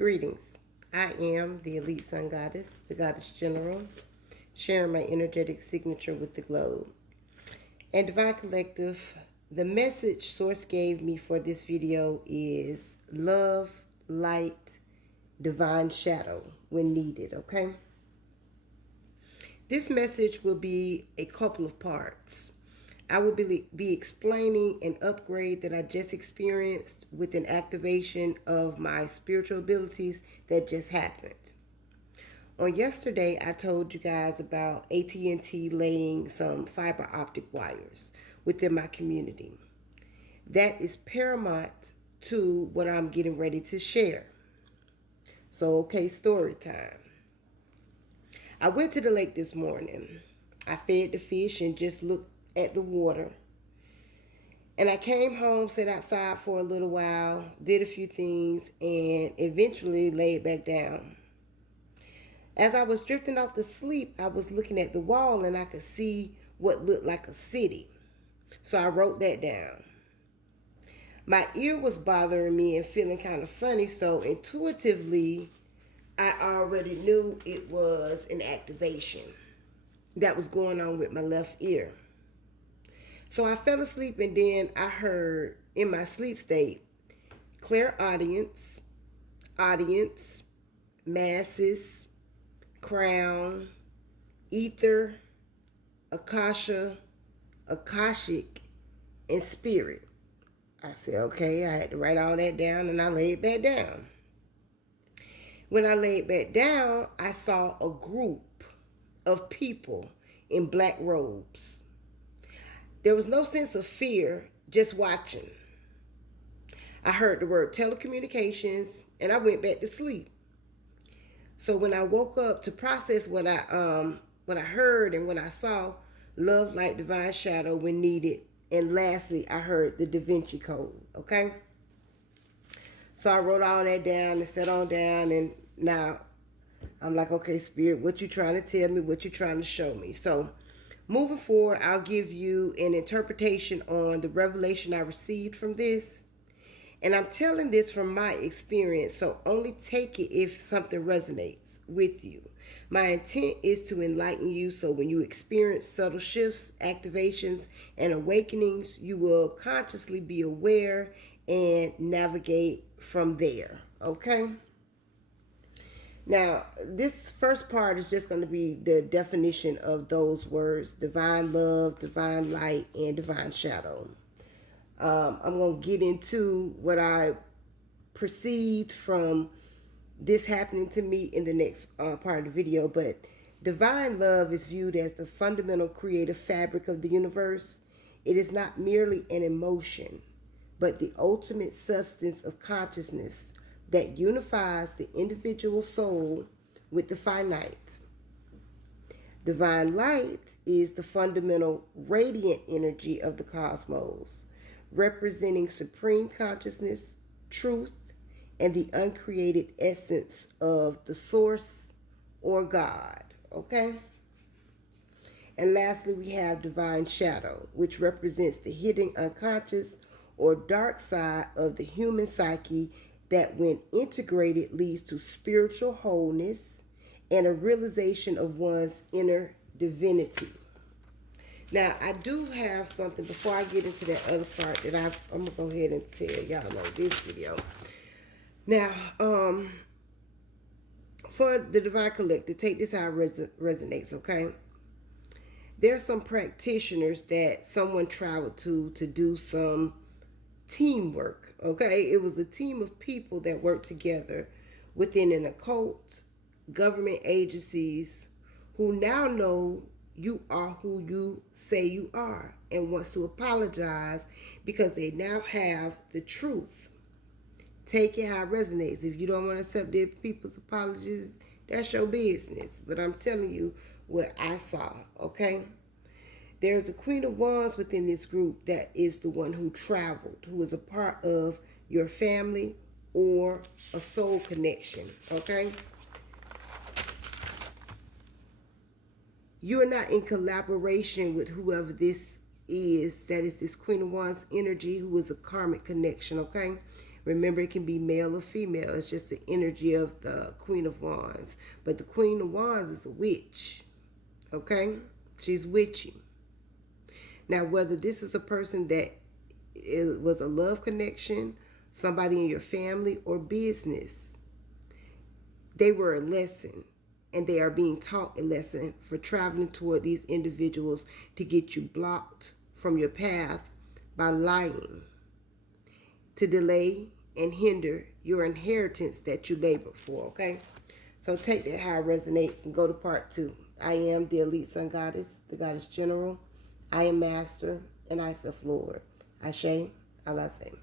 Greetings. I am the Elite Sun Goddess, the Goddess General, sharing my energetic signature with the globe. And Divine Collective, the message Source gave me for this video is love, light, divine shadow when needed, okay? This message will be a couple of parts. I will be explaining an upgrade that I just experienced with an activation of my spiritual abilities that just happened. On yesterday, I told you guys about AT&T laying some fiber optic wires within my community. That is paramount to what I'm getting ready to share. So, okay, story time. I went to the lake this morning. I fed the fish and just looked at the water. And I came home, sat outside for a little while, did a few things, and eventually laid back down. As I was drifting off to sleep, I was looking at the wall and I could see what looked like a city. So I wrote that down. My ear was bothering me and feeling kind of funny, so intuitively, I already knew it was an activation that was going on with my left ear. So I fell asleep and then I heard in my sleep state, clairaudience, audience, masses, crown, ether, akasha, akashic, and spirit. I said, okay, I had to write all that down and I laid back down. When I laid back down, I saw a group of people in black robes. There was no sense of fear, just watching. I heard the word telecommunications and I went back to sleep. So when I woke up to process what I heard and what I saw, love, light, divine shadow when needed. And lastly, I heard the Da Vinci Code, okay? So I wrote all that down and sat on down, and now I'm like, okay, Spirit, what you trying to tell me? What you trying to show me? So moving forward, I'll give you an interpretation on the revelation I received from this. And I'm telling this from my experience, so only take it if something resonates with you. My intent is to enlighten you so when you experience subtle shifts, activations, and awakenings, you will consciously be aware and navigate from there, okay? Now, this first part is just going to be the definition of those words: divine love, divine light, and divine shadow. I'm going to get into what I perceived from this happening to me in the next part of the video. But divine love is viewed as the fundamental creative fabric of the universe. It is not merely an emotion, but the ultimate substance of consciousness that unifies the individual soul with the finite. Divine light is the fundamental radiant energy of the cosmos, representing supreme consciousness, truth, and the uncreated essence of the source or God, okay? And lastly, we have divine shadow, which represents the hidden unconscious or dark side of the human psyche that, when integrated, leads to spiritual wholeness and a realization of one's inner divinity. Now, I do have something before I get into that other part that I'm going to go ahead and tell y'all on this video. Now, for the Divine Collective, take this how it resonates, okay? There are some practitioners that someone traveled to do some teamwork, okay? It was a team of people that worked together within an occult, government agencies who now know you are who you say you are and wants to apologize because they now have the truth. Take it how it resonates. If you don't want to accept their people's apologies, that's your business. But I'm telling you what I saw, okay? There's a Queen of Wands within this group that is the one who traveled, who is a part of your family or a soul connection, okay? You are not in collaboration with whoever this is, that is this Queen of Wands energy, who is a karmic connection, okay? Remember, it can be male or female. It's just the energy of the Queen of Wands. But the Queen of Wands is a witch. Okay? She's witchy. Now, whether this is a person that was a love connection, somebody in your family, or business, they were a lesson, and they are being taught a lesson for traveling toward these individuals to get you blocked from your path by lying, to delay and hinder your inheritance that you labored for, okay? So take that how it resonates and go to part 2. I am the elite sun goddess, the goddess general. I am master, and I self Lord. Ashe, Alaseh.